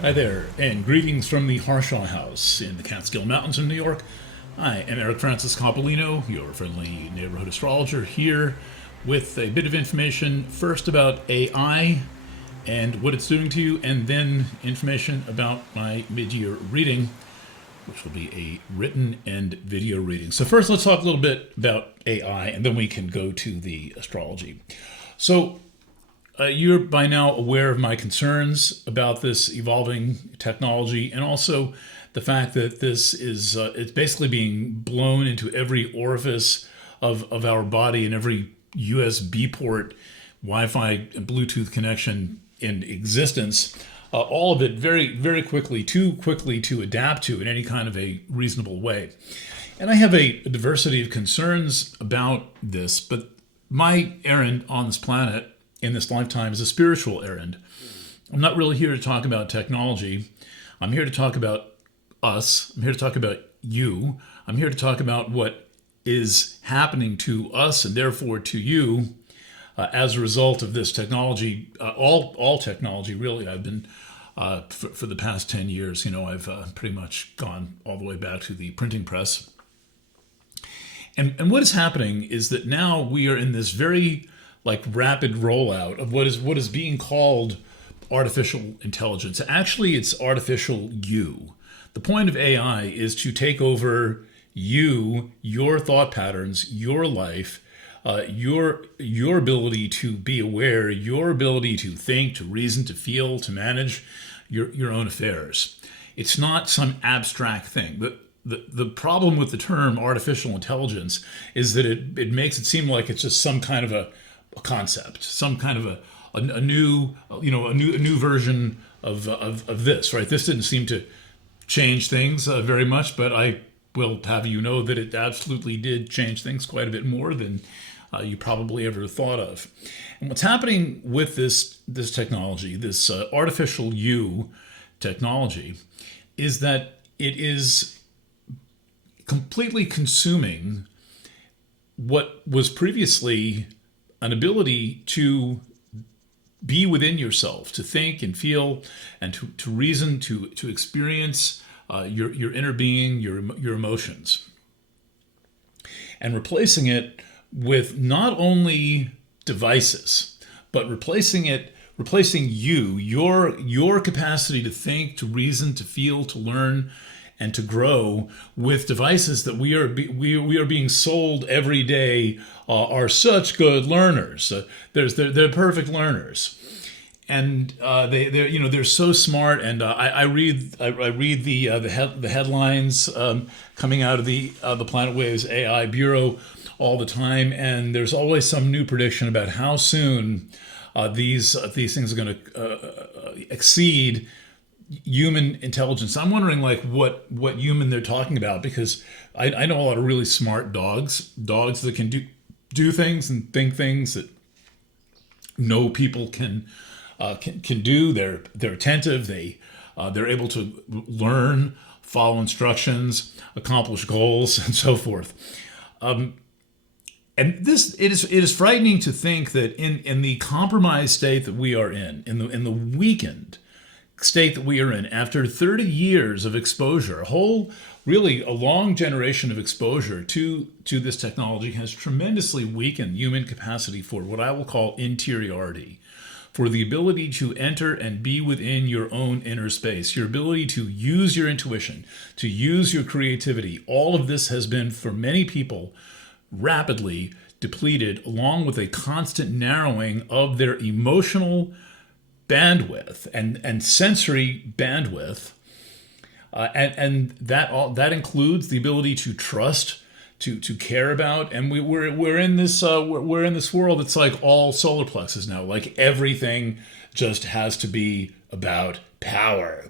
Hi there, and greetings from the Harshaw House in the Catskill Mountains in New York. I am Eric Francis Coppolino, your friendly neighborhood astrologer, here with a bit of information first about AI and what it's doing to you, and then information about my mid-year reading, which will be a written and video reading. So first, let's talk a little bit about AI, and then we can go to the astrology. So you're by now aware of my concerns about this evolving technology, and also the fact that this is it's basically being blown into every orifice of our body and every USB port, Wi-Fi, and Bluetooth connection in existence. All of it very quickly, too quickly to adapt to in any kind of a reasonable way. And I have a diversity of concerns about this, but my errand on this planet in this lifetime is a spiritual errand. I'm not really here to talk about technology. I'm here to talk about us. I'm here to talk about you. I'm here to talk about what is happening to us and therefore to you as a result of this technology. All technology, really. I've been for the past 10 years. I've pretty much gone all the way back to the printing press. And what is happening is that now we are in this very rapid rollout of what is being called artificial intelligence. Actually, it's artificial you. The point of AI is to take over you, your thought patterns, your life, your ability to be aware, your ability to think, to reason, to feel, to manage your own affairs. It's not some abstract thing. The problem with the term artificial intelligence is that it makes it seem like it's just some kind of a concept, some kind of a new version of this, right? This didn't seem to change things very much, but I will have you know that it absolutely did change things quite a bit more than you probably ever thought of. And what's happening with this technology, this artificial you technology, is that it is completely consuming what was previously an ability to be within yourself, to think and feel and to reason, to experience your inner being, your emotions, and replacing it with not only devices, but replacing you, your capacity to think, to reason, to feel, to learn, and to grow with devices that we are being sold every day are such good learners. They're perfect learners, and they're so smart. And I read the headlines coming out of the Planet Waves AI Bureau all the time, and there's always some new prediction about how soon these things are going to exceed human intelligence. I'm wondering what human they're talking about, because I know a lot of really smart dogs that can do things and think things that no people can do. They're attentive. They're able to learn, follow instructions, accomplish goals, and so forth. And it is frightening to think that in the compromised state that we are in the weakened state that we are in, after 30 years of exposure, a long generation of exposure to this technology has tremendously weakened human capacity for what I will call interiority, for the ability to enter and be within your own inner space, your ability to use your intuition, to use your creativity. All of this has been, for many people, rapidly depleted, along with a constant narrowing of their emotional bandwidth and sensory bandwidth, and that includes the ability to trust, to care about. And we're in this world. It's like all solar plexus now. Like everything just has to be about power,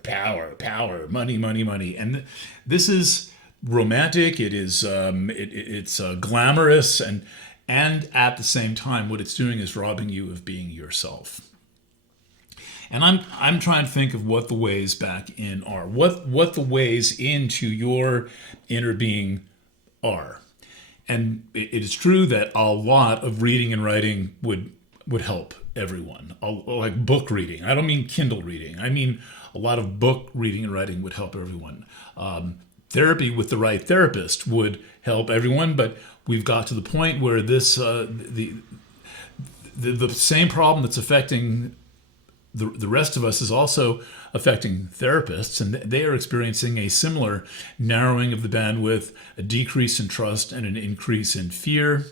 money. And this is romantic. It is it's glamorous, and at the same time, what it's doing is robbing you of being yourself. And I'm trying to think of what the ways back in are, what the ways into your inner being are. And it is true that a lot of reading and writing would would help everyone. Like book reading. I don't mean Kindle reading. I mean a lot of book reading and writing would help everyone. Therapy with the right therapist would help everyone, but we've got to the point where this the same problem that's affecting the rest of us is also affecting therapists, and they are experiencing a similar narrowing of the bandwidth, a decrease in trust, and an increase in fear.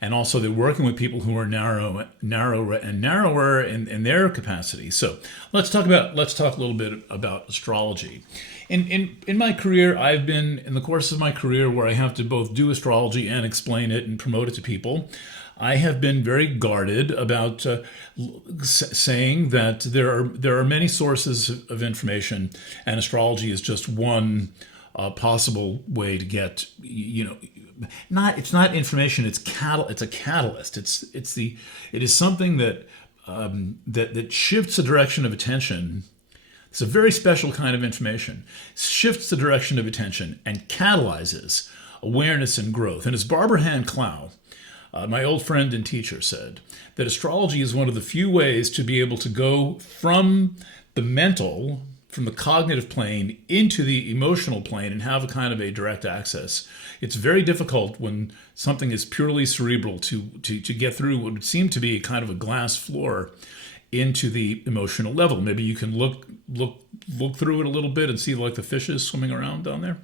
And also, they're working with people who are narrower and narrower in their capacity. So let's talk a little bit about astrology. In my career, I've been in the course of my career where I have to both do astrology and explain it and promote it to people. I have been very guarded about saying that there are many sources of information, and astrology is just one possible way to get, it's not information. It's a catalyst. It is something that that shifts the direction of attention. It's a very special kind of information. Shifts the direction of attention and catalyzes awareness and growth. And as Barbara Hand Clow, my old friend and teacher, said, that astrology is one of the few ways to be able to go from the mental, from the cognitive plane into the emotional plane and have a kind of a direct access. It's very difficult when something is purely cerebral to get through what would seem to be kind of a glass floor into the emotional level. Maybe you can look through it a little bit and see like the fishes swimming around down there.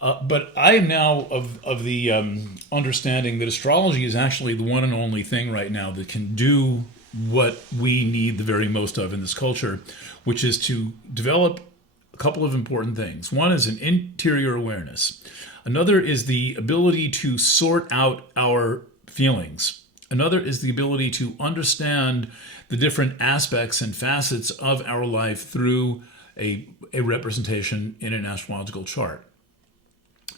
But I am now of the understanding that astrology is actually the one and only thing right now that can do what we need the very most of in this culture, which is to develop a couple of important things. One is an interior awareness. Another is the ability to sort out our feelings. Another is the ability to understand the different aspects and facets of our life through a representation in an astrological chart.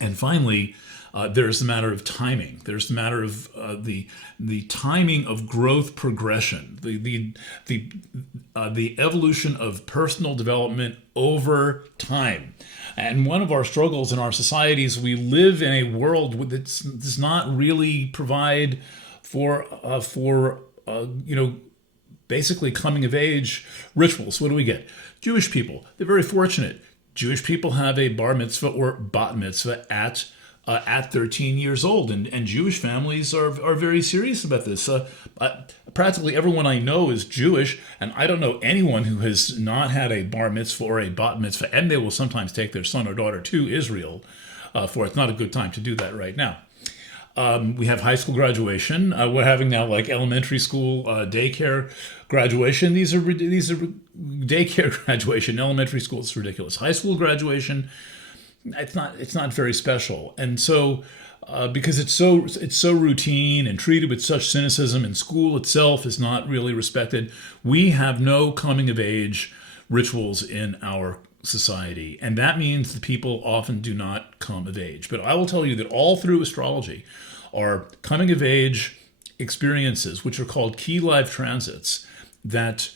And finally, there's the matter of timing. There's the matter of the timing of growth progression, the evolution of personal development over time. And one of our struggles in our society is we live in a world that does not really provide for basically coming of age rituals. What do we get? Jewish people, they're very fortunate. Jewish people have a bar mitzvah or bat mitzvah at 13 years old, and Jewish families are very serious about this. Practically everyone I know is Jewish, and I don't know anyone who has not had a bar mitzvah or a bat mitzvah, and they will sometimes take their son or daughter to Israel for it's not a good time to do that right now. We have high school graduation. We're having now like elementary school daycare graduation. These are daycare graduation. Elementary school, it's ridiculous. High school graduation, it's not very special. And so because it's so routine and treated with such cynicism, and school itself is not really respected, we have no coming of age rituals in our society, and that means that people often do not come of age. But I will tell you that all through astrology are coming of age experiences, which are called key life transits, that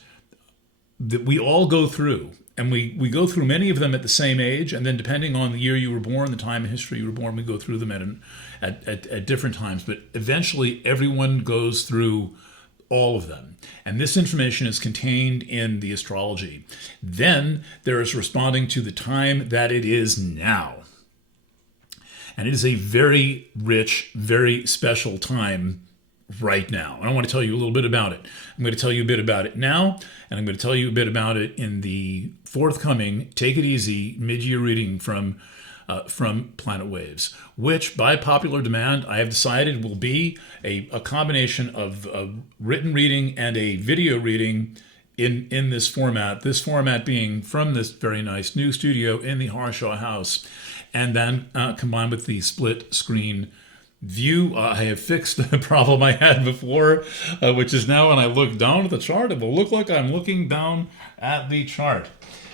we all go through, and we go through many of them at the same age, and then depending on the year you were born, the time in history you were born, we go through them at different times. But eventually everyone goes through all of them. And this information is contained in the astrology. Then there is responding to the time that it is now. And it is a very rich, very special time right now. And I want to tell you a little bit about it. I'm going to tell you a bit about it now, and I'm going to tell you a bit about it in the forthcoming Take It Easy mid-year reading from Planet Waves, which by popular demand I have decided will be a combination of written reading and a video reading in this format. This format being from this very nice new studio in the Harshaw House, and then combined with the split screen view. I have fixed the problem I had before, which is now when I look down at the chart, it will look like I'm looking down at the chart.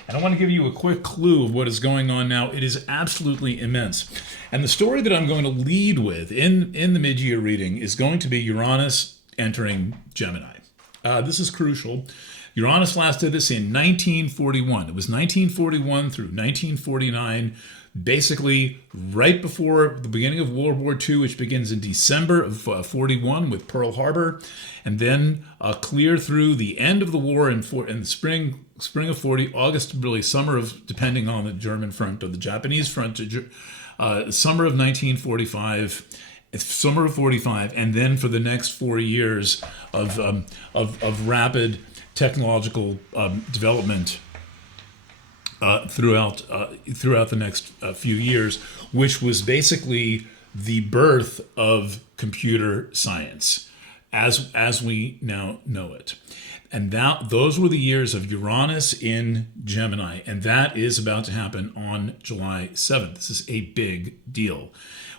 And I want to give you a quick clue of what is going on now. It is absolutely immense. And the story that I'm going to lead with in the mid-year reading is going to be Uranus entering Gemini. This is crucial. Uranus last did this in 1941. It was 1941 through 1949. basically right before the beginning of World War II, which begins in December of 41 with Pearl Harbor, and then clear through the end of the war in the spring of 40, August, really summer of, depending on the German front or the Japanese front, summer of 1945. It's summer of 45, and then for the next 4 years of rapid technological development throughout the next few years, which was basically the birth of computer science as we now know it. And those were the years of Uranus in Gemini, and that is about to happen on July 7th. This is a big deal.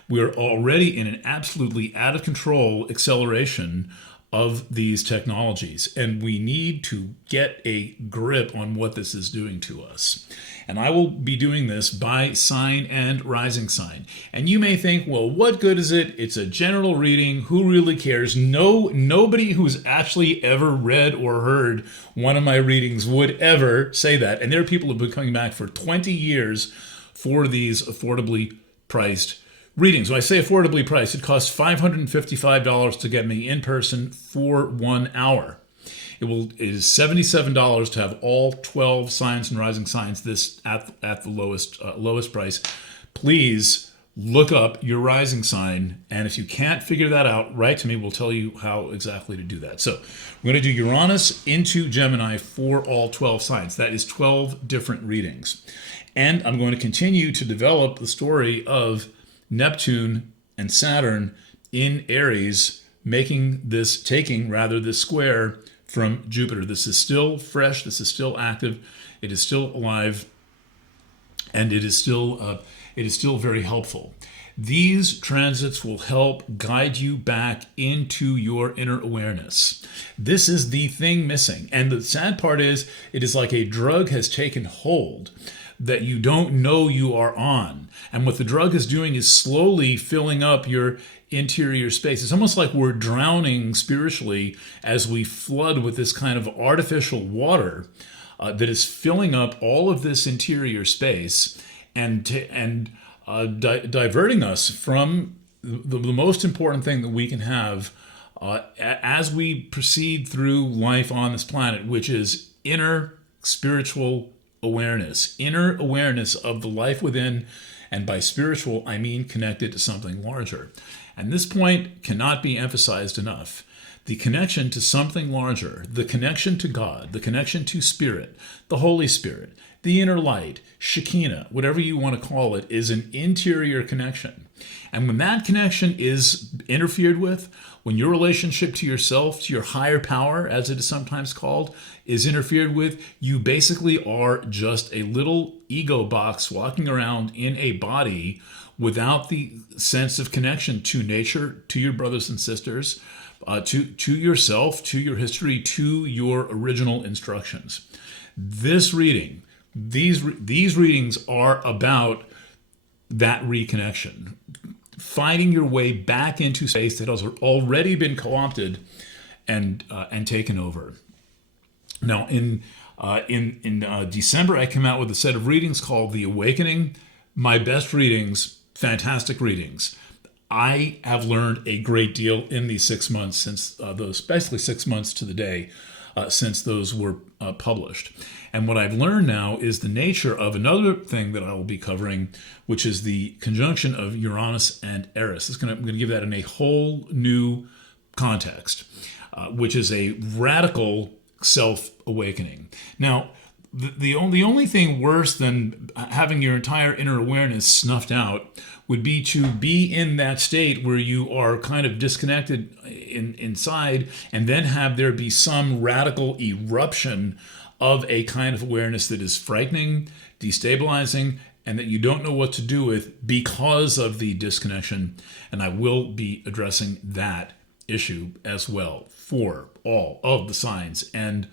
We're already in an absolutely out of control acceleration of these technologies, and we need to get a grip on what this is doing to us. And I will be doing this by sign and rising sign. And you may think, well, what good is it? It's a general reading. Who really cares? No, nobody who's actually ever read or heard one of my readings would ever say that. And there are people who've been coming back for 20 years for these affordably priced readings. When I say affordably priced, it costs $555 to get me in person for 1 hour. It is $77 to have all 12 signs and rising signs this at the lowest price. Please look up your rising sign, and if you can't figure that out, write to me. We'll tell you how exactly to do that. So we're going to do Uranus into Gemini for all 12 signs. That is 12 different readings. And I'm going to continue to develop the story of Neptune and Saturn in Aries, taking this square from Jupiter. This is still fresh, this is still active, it is still alive, and it is still very helpful. These transits will help guide you back into your inner awareness. This is the thing missing. And the sad part is, it is like a drug has taken hold that you don't know you are on. And what the drug is doing is slowly filling up your interior space. It's almost like we're drowning spiritually as we flood with this kind of artificial water that is filling up all of this interior space and diverting us from the most important thing that we can have as we proceed through life on this planet, which is inner spiritual awareness, inner awareness of the life within. And by spiritual, I mean connected to something larger. And this point cannot be emphasized enough. The connection to something larger, the connection to God, the connection to Spirit, the Holy Spirit, the inner light, Shekinah, whatever you want to call it, is an interior connection. And when that connection is interfered with, when your relationship to yourself, to your higher power, as it is sometimes called, is interfered with, you basically are just a little ego box walking around in a body without the sense of connection to nature, to your brothers and sisters, to yourself, to your history, to your original instructions. This reading, these readings are about that reconnection, finding your way back into space that has already been co-opted and taken over. Now, in December, I came out with a set of readings called The Awakening. My best readings, fantastic readings. I have learned a great deal in these 6 months since those, basically 6 months to the day, since those were published. And what I've learned now is the nature of another thing that I will be covering, which is the conjunction of Uranus and Eris. I'm going to give that in a whole new context, which is a radical self-awakening. Now, the only thing worse than having your entire inner awareness snuffed out would be to be in that state where you are kind of disconnected inside, and then have there be some radical eruption of a kind of awareness that is frightening, destabilizing, and that you don't know what to do with because of the disconnection. And I will be addressing that issue as well for all of the signs and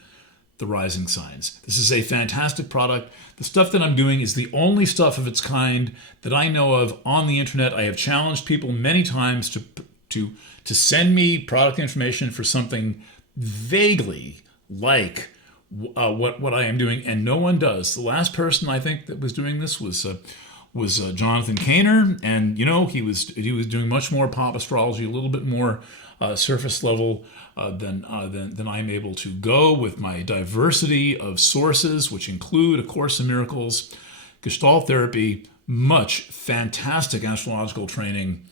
the rising signs. This is a fantastic product. The stuff that I'm doing is the only stuff of its kind that I know of on the internet. I have challenged people many times to send me product information for something vaguely like what I am doing, and no one does. The last person I think that was doing this was was Jonathan Kaner, and he was doing much more pop astrology, a little bit more surface level than I'm able to go with my diversity of sources, which include A Course in Miracles, Gestalt therapy, much fantastic astrological training,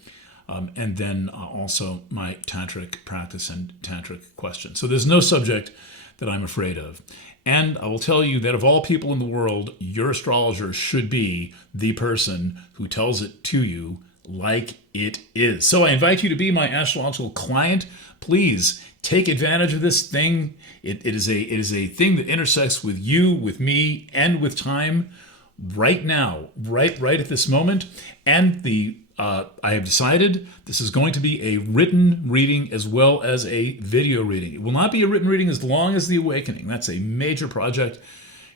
and then also my tantric practice and tantric questions. So there's no subject that I'm afraid of. And I will tell you that of all people in the world, your astrologer should be the person who tells it to you like it is. So I invite you to be my astrological client. Please take advantage of this thing. It is a thing that intersects with you, with me, and with time right now, right at this moment. And I have decided this is going to be a written reading as well as a video reading. It will not be a written reading as long as The Awakening. That's a major project.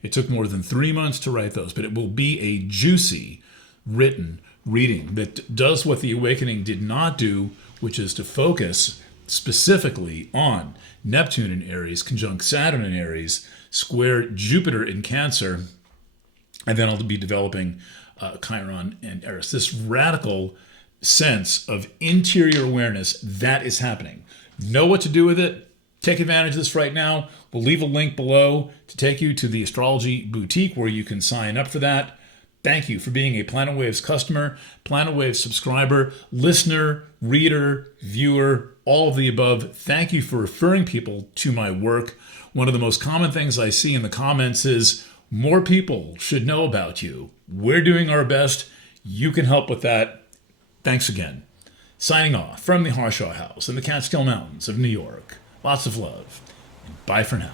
It took more than 3 months to write those, but it will be a juicy written reading that does what The Awakening did not do, which is to focus specifically on Neptune in Aries, conjunct Saturn in Aries, square Jupiter in Cancer, and then I'll be developing Chiron and Eris. This radical sense of interior awareness that is happening. Know what to do with it. Take advantage of this right now. We'll leave a link below to take you to the Astrology Boutique where you can sign up for that. Thank you for being a Planet Waves customer, Planet Waves subscriber, listener, reader, viewer, all of the above. Thank you for referring people to my work. One of the most common things I see in the comments is, more people should know about you. We're doing our best. You can help with that. Thanks again. Signing off from the Harshaw House in the Catskill Mountains of New York. Lots of love. And bye for now.